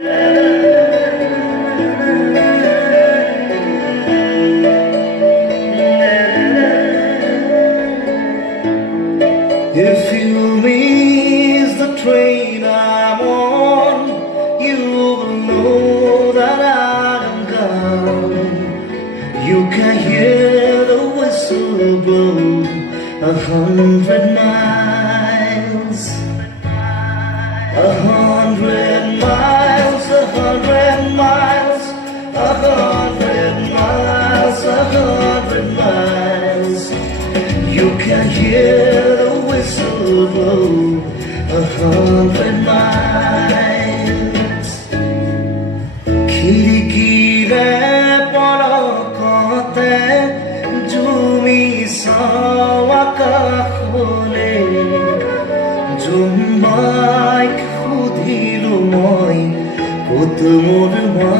If you miss the train I'm on, you will know that I'm gone. You can hear the whistle blow 100 miles. 100 miles, 100 miles, 100 miles, 100 miles. You can hear the whistle blow 100 miles. খিড়িকিরে পলকতে জুমি আকাশলে জুম্বাই সুধিলো মই ক'ত মোৰ মা,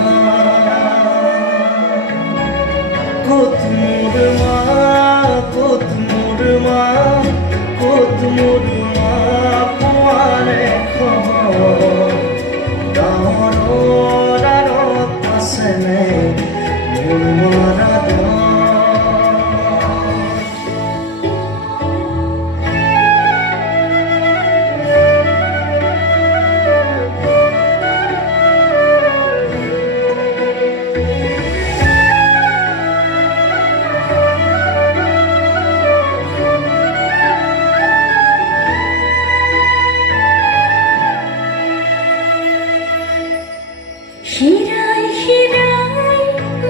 ক'ত মোৰ মা, ক'ত মোৰ মা, ক'ত মোৰ মা পোৱাৰে খবৰ। ডাৱৰৰ আঁৰত আছেনে মোৰ মৰা দৰ। Hirai hirai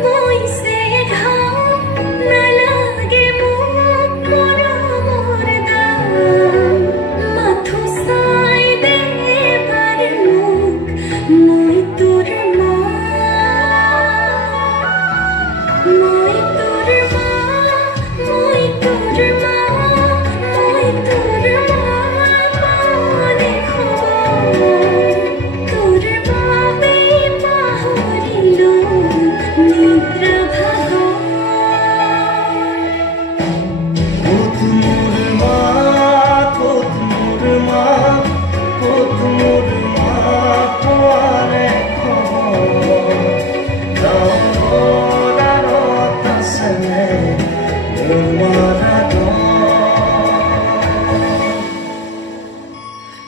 boise gham na lage muk mora mor dam mathu sai de par muk moi tur ma, moi tur ma, moi tur ma, moi tur ma mone khobor tur বাবে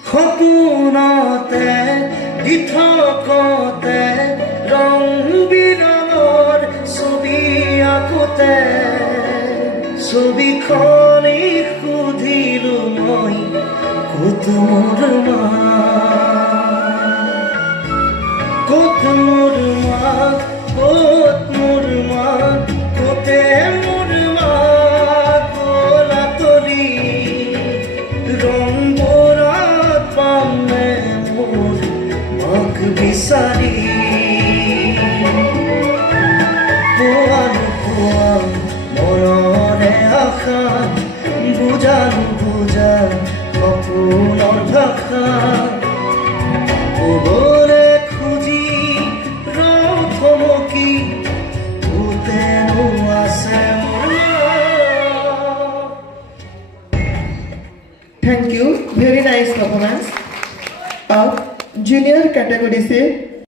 সপোনতে দিঠকতে ৰং বিৰঙৰ ছবি আঁকোতে ছবিখনি সুধিলো মই ক'ত মোৰ মা, ক'ত মোৰ মা, ক'ত মোৰ মা, ক'তে মোৰ মা কলাতলি ৰংবোৰত পামনে মোৰ মাক বিচাৰি। পোৱা নোপোৱা মনৰে আশা বুজা নুবুজা সপোনৰ ভাষা ক'বলে খুজি ৰথমকি ক'তেনো আছে মোৰ মা। Thank you. Very nice performance. अब जूनियर कैटेगरी से